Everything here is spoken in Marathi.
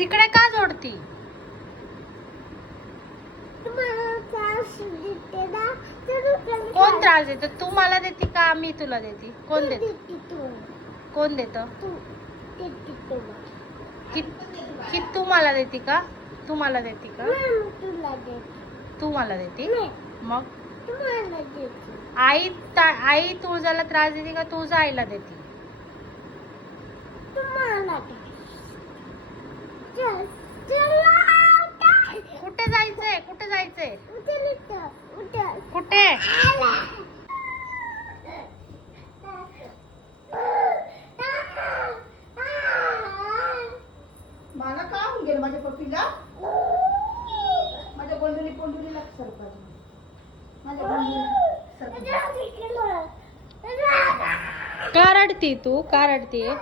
तिकडे का जोडती? कोण त्रास देतो? तू मला देती का मी तुला देती? कोण देत? कोण देत? कि तू मला देती का? तू मला देती का? तू मला देती? मग आई तुळजाला त्रास देते का तुळजा आईला देते? कुठे जायचंय? कुठे जायचंय? कुठे? मला का होऊन गेलं माझ्या पप्पीला? माझ्या गोंधळीला सरपंच माझ्या का रडती तू? का रडतीये?